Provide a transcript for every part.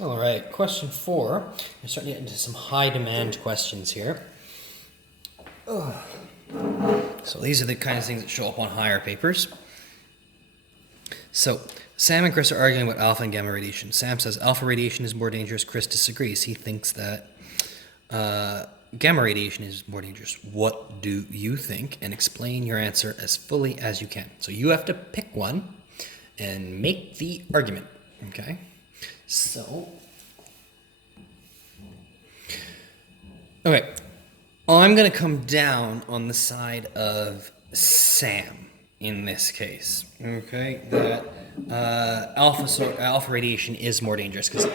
All right, question 4. We're starting to get into some high demand questions here. So these are the kind of things that show up on higher papers. So Sam and Chris are arguing about alpha and gamma radiation. Sam says alpha radiation is more dangerous. Chris disagrees. He thinks that gamma radiation is more dangerous. What do you think? And explain your answer as fully as you can. So you have to pick one and make the argument. Okay? So, okay, I'm going to come down on the side of Sam in this case. Okay, that alpha radiation is more dangerous because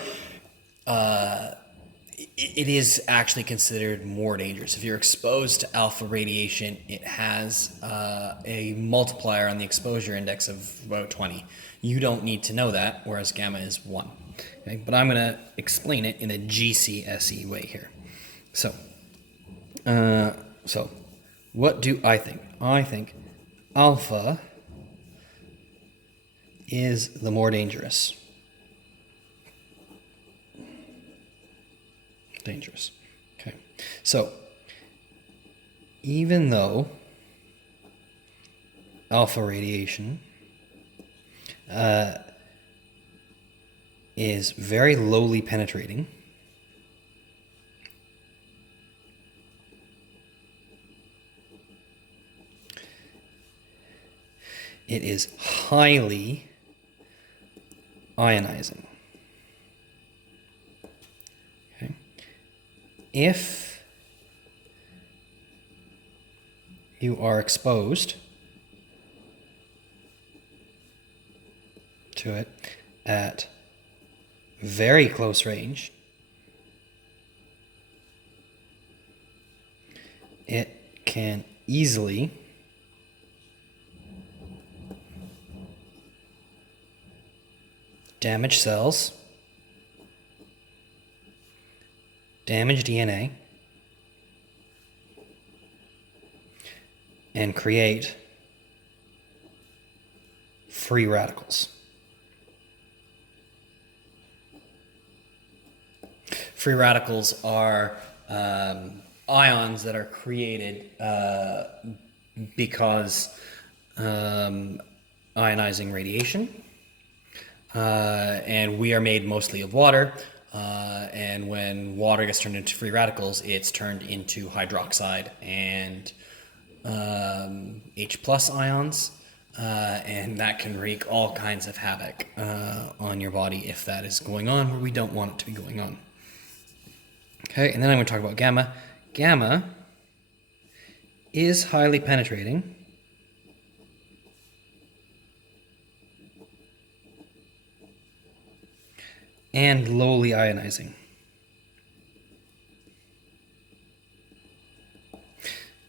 it is actually considered more dangerous. If you're exposed to alpha radiation, it has a multiplier on the exposure index of about 20. You don't need to know that, whereas gamma is 1. Okay? But I'm going to explain it in a GCSE way here. So what do I think? I think alpha is the more dangerous. Okay. So, even though alpha radiation is very lowly penetrating, it is highly ionizing. Okay. If you are exposed to it at very close range, it can easily damage cells, damage DNA, and create free radicals. Free radicals are ions that are created because ionizing radiation. And we are made mostly of water, and when water gets turned into free radicals, it's turned into hydroxide and H plus ions, and that can wreak all kinds of havoc on your body if that is going on where we don't want it to be going on. Okay, and then I'm going to talk about gamma. Gamma is highly penetrating. And lowly ionizing.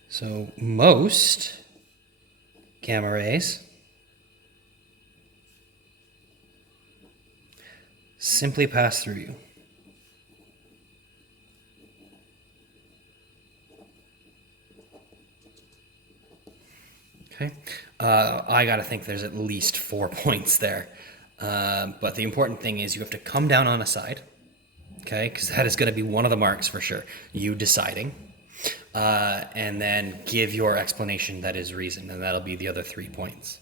So most gamma rays simply pass through you. Okay, I gotta think there's at least 4 points there. But the important thing is you have to come down on a side, okay, because that is going to be one of the marks for sure, you deciding, and then give your explanation that is reason, and that'll be the other 3 points.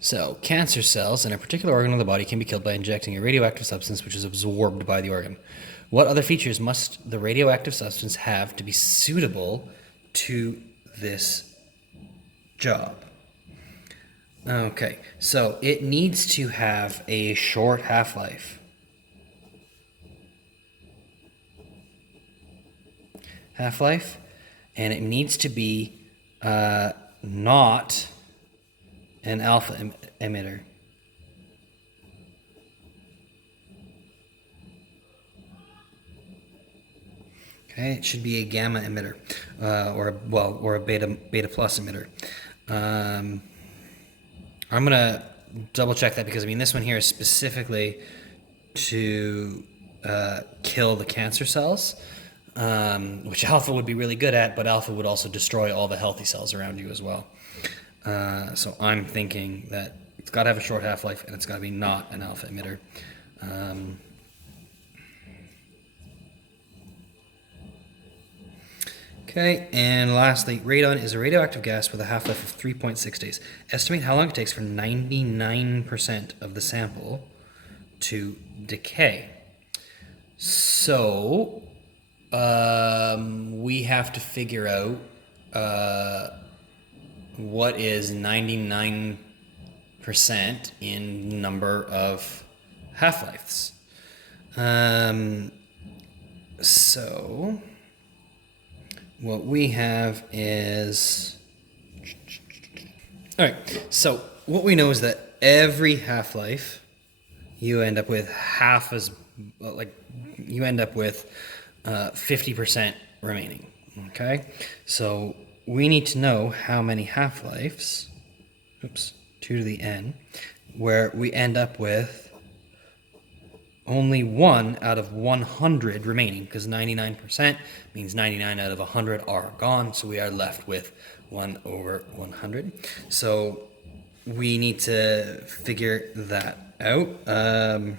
So, cancer cells in a particular organ of the body can be killed by injecting a radioactive substance which is absorbed by the organ. What other features must the radioactive substance have to be suitable to this job? Okay, so it needs to have a short half-life. And it needs to be not an alpha emitter. Okay, it should be a gamma emitter, or a beta plus emitter. I'm going to double check that because, I mean, this one here is specifically to kill the cancer cells, which alpha would be really good at, but alpha would also destroy all the healthy cells around you as well. So I'm thinking that It's got to have a short half-life, and it's got to be not an alpha emitter. Okay, and lastly, radon is a radioactive gas with a half-life of 3.6 days. Estimate how long it takes for 99% of the sample to decay. So, we have to figure out what is 99% in number of half-lives. So what we have is... Alright, so what we know is that every half-life you end up with half as... you end up with 50% remaining. Okay? So we need to know how many half-lives... 2 to the n, where we end up with only 1 out of 100 remaining, because 99% means 99 out of 100 are gone, so we are left with 1 over 100. So we need to figure that out. How do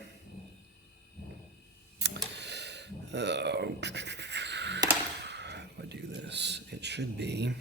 I do this? It should be...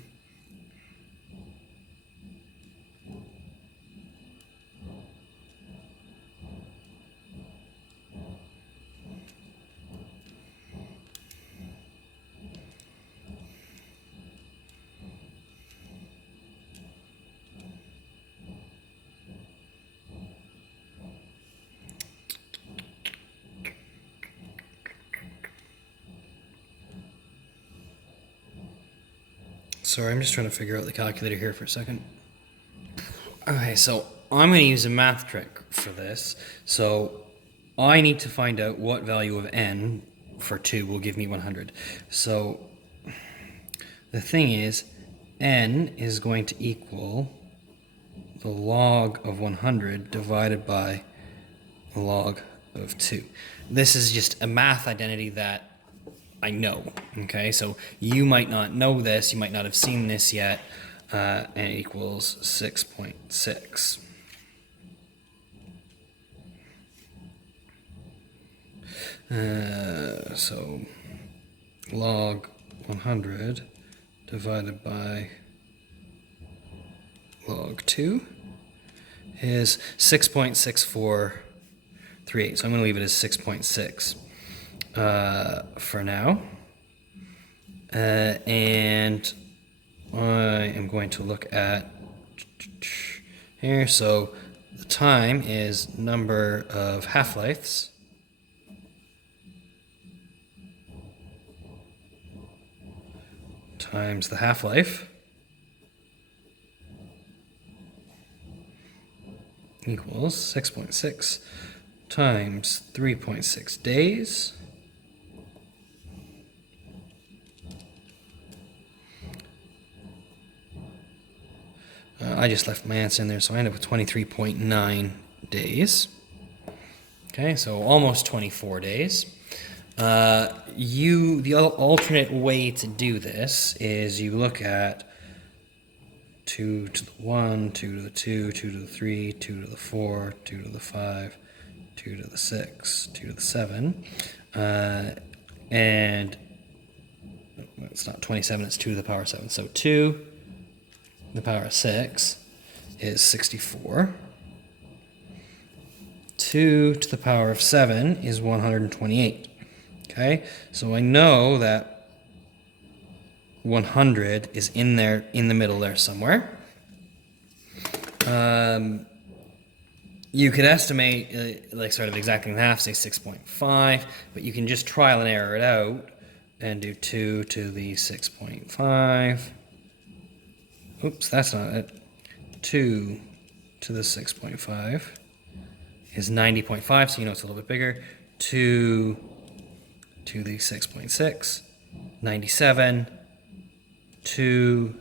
Sorry, I'm just trying to figure out the calculator here for a second. Okay, so I'm going to use a math trick for this. So I need to find out what value of n for 2 will give me 100. So the thing is, n is going to equal the log of 100 divided by the log of 2. This is just a math identity that I know, okay? So you might not know this, you might not have seen this yet, and it equals 6.6. So log 100 divided by log 2 is 6.6438. So I'm going to leave it as 6.6 for now. And I am going to look at here. So the time is number of half-lives times the half-life equals 6.6 times 3.6 days I just left my answer in there, so I end up with 23.9 days. Okay, so almost 24 days. The alternate way to do this is you look at 2 to the 1, 2 to the 2, 2 to the 3, 2 to the 4, 2 to the 5, 2 to the 6, 2 to the 7, and it's not 27, it's 2 to the power 7. So 2 to the power of 6 is 64. 2 to the power of 7 is 128. Okay, so I know that 100 is in there, in the middle there somewhere. You could estimate, like sort of exactly in half, say 6.5, but you can just trial and error it out and do 2 to the 6.5. Oops, that's not it. 2 to the 6.5 is 90.5, so you know it's a little bit bigger. 2 to the 6.6, 97. 2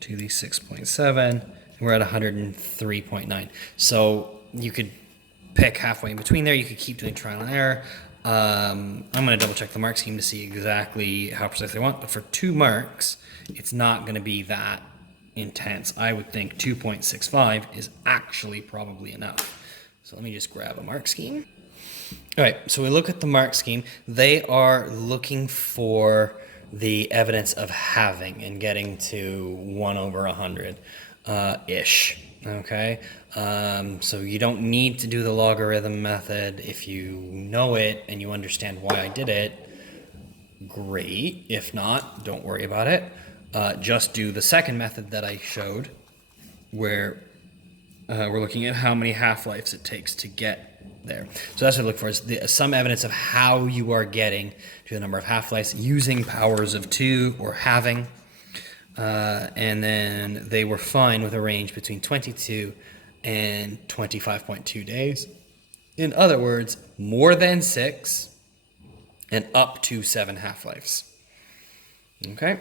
to the 6.7, and we're at 103.9. So you could pick halfway in between there. You could keep doing trial and error. I'm going to double check the mark scheme to see exactly how precise they want, but for 2 marks, it's not going to be that intense. I would think 2.65 is actually probably enough. So let me just grab a mark scheme. All right, so we look at the mark scheme. They are looking for the evidence of halving and getting to 1 over 100 ish. Okay, so you don't need to do the logarithm method. If you know it and you understand why I did it, great. If not, don't worry about it. Just do the second method that I showed, where we're looking at how many half-lives it takes to get there. So that's what I look for, is some evidence of how you are getting to the number of half-lives using powers of 2 or halving. And then they were fine with a range between 22 and 25.2 days. In other words, more than 6 and up to 7 half-lives. Okay?